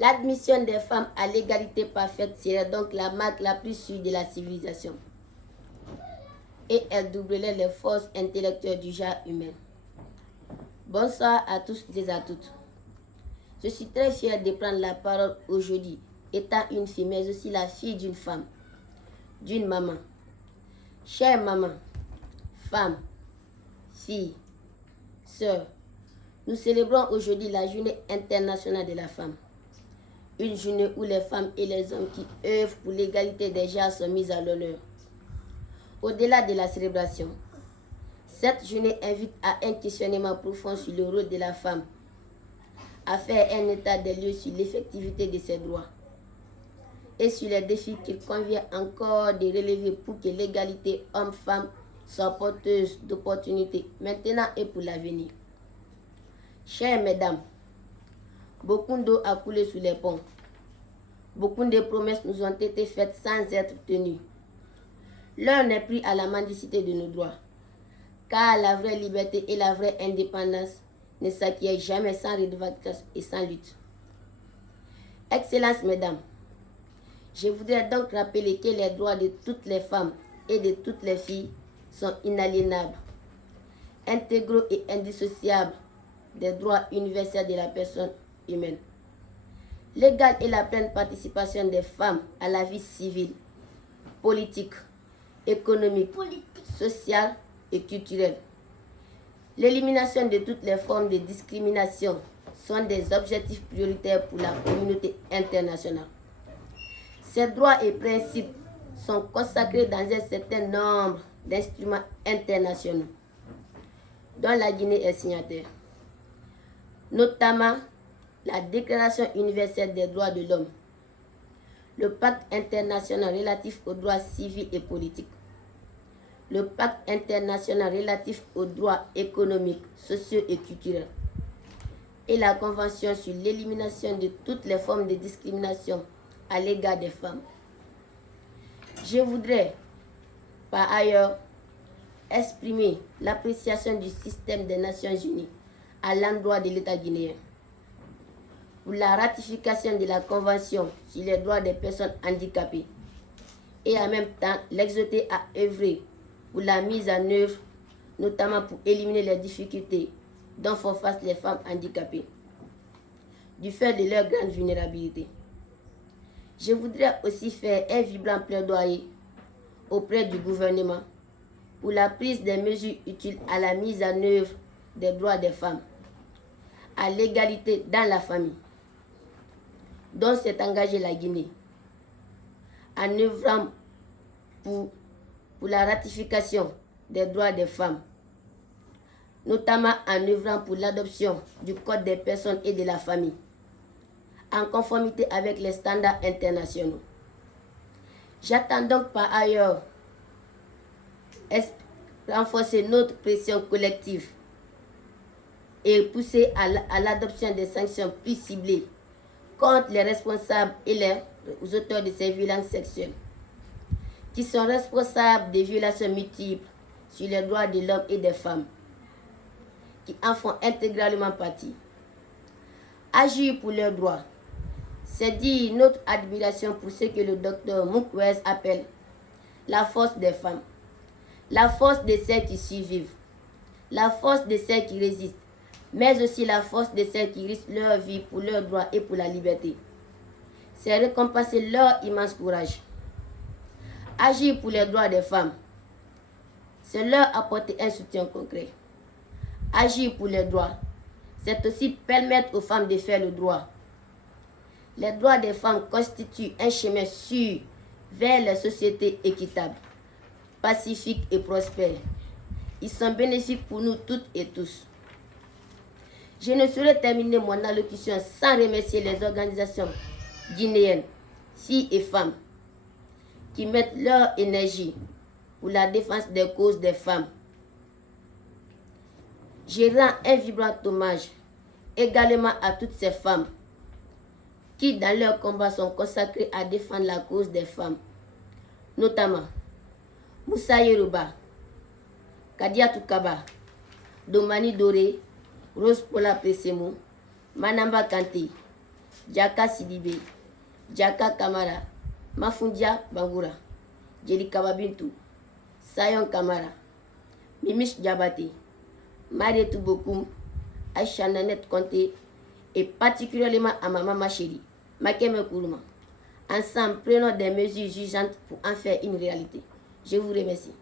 L'admission des femmes à l'égalité parfaite serait donc la marque la plus sûre de la civilisation. Et elle doublerait les forces intellectuelles du genre humain. Bonsoir à tous et à toutes. Je suis très fière de prendre la parole aujourd'hui, étant une fille, mais aussi la fille d'une femme, d'une maman. Chère maman, femme, fille, sœur, nous célébrons aujourd'hui la journée internationale de la femme. Une journée où les femmes et les hommes qui œuvrent pour l'égalité des genres sont mis à l'honneur. Au-delà de la célébration, cette journée invite à un questionnement profond sur le rôle de la femme, à faire un état des lieux sur l'effectivité de ses droits et sur les défis qu'il convient encore de relever pour que l'égalité homme-femme soit porteuse d'opportunités maintenant et pour l'avenir. Chères mesdames, beaucoup d'eau a coulé sous les ponts. Beaucoup de promesses nous ont été faites sans être tenues. L'heure n'est plus à la mendicité de nos droits, car la vraie liberté et la vraie indépendance ne s'acquièrent jamais sans revendication et sans lutte. Excellences, mesdames, je voudrais donc rappeler que les droits de toutes les femmes et de toutes les filles sont inaliénables, intégraux et indissociables des droits universels de la personne humaine. L'égale et la pleine participation des femmes à la vie civile, politique, économique, sociale et culturelle. L'élimination de toutes les formes de discrimination sont des objectifs prioritaires pour la communauté internationale. Ces droits et principes sont consacrés dans un certain nombre d'instruments internationaux dont la Guinée est signataire, notamment la Déclaration universelle des droits de l'homme, le Pacte international relatif aux droits civils et politiques, le Pacte international relatif aux droits économiques, sociaux et culturels, et la Convention sur l'élimination de toutes les formes de discrimination à l'égard des femmes. Je voudrais, par ailleurs, exprimer l'appréciation du système des Nations Unies à l'endroit de l'État guinéen pour la ratification de la Convention sur les droits des personnes handicapées et en même temps l'exhorter à œuvrer pour la mise en œuvre, notamment pour éliminer les difficultés dont font face les femmes handicapées, du fait de leur grande vulnérabilité. Je voudrais aussi faire un vibrant plaidoyer auprès du gouvernement pour la prise des mesures utiles à la mise en œuvre des droits des femmes, à l'égalité dans la famille, dont s'est engagée la Guinée, en œuvrant pour la ratification des droits des femmes, notamment en œuvrant pour l'adoption du Code des personnes et de la famille, en conformité avec les standards internationaux. J'attends donc par ailleurs renforcer notre pression collective et pousser à l'adoption des sanctions plus ciblées contre les responsables et les auteurs de ces violences sexuelles, qui sont responsables des violations multiples sur les droits de l'homme et des femmes, qui en font intégralement partie. Agir pour leurs droits, c'est dire notre admiration pour ce que le docteur Mukwege appelle la force des femmes, la force de celles qui survivent, la force de celles qui résistent, mais aussi la force de celles qui risquent leur vie pour leurs droits et pour la liberté. C'est récompenser leur immense courage. Agir pour les droits des femmes, c'est leur apporter un soutien concret. Agir pour les droits, c'est aussi permettre aux femmes de faire le droit. Les droits des femmes constituent un chemin sûr vers les sociétés équitables, pacifiques et prospères. Ils sont bénéfiques pour nous toutes et tous. Je ne saurais terminer mon allocution sans remercier les organisations guinéennes, filles et femmes, qui mettent leur énergie pour la défense des causes des femmes. Je rends un vibrant hommage également à toutes ces femmes qui, dans leur combat, sont consacrées à défendre la cause des femmes, notamment Moussa Yoruba, Kadiatou Kaba, Domani Doré, Rose Pola Presemo, Manamba Kanté, Djaka Sidibé, Djaka Kamara, Mafundia Bangoura, Djeli Kababintou, Sayon Kamara, Mimish Diabaté, Marietou Bokoum, Aïcha Nanette Conté et particulièrement à ma maman chérie, Makeme Kourouma. Ensemble, prenons des mesures jugeantes pour en faire une réalité. Je vous remercie.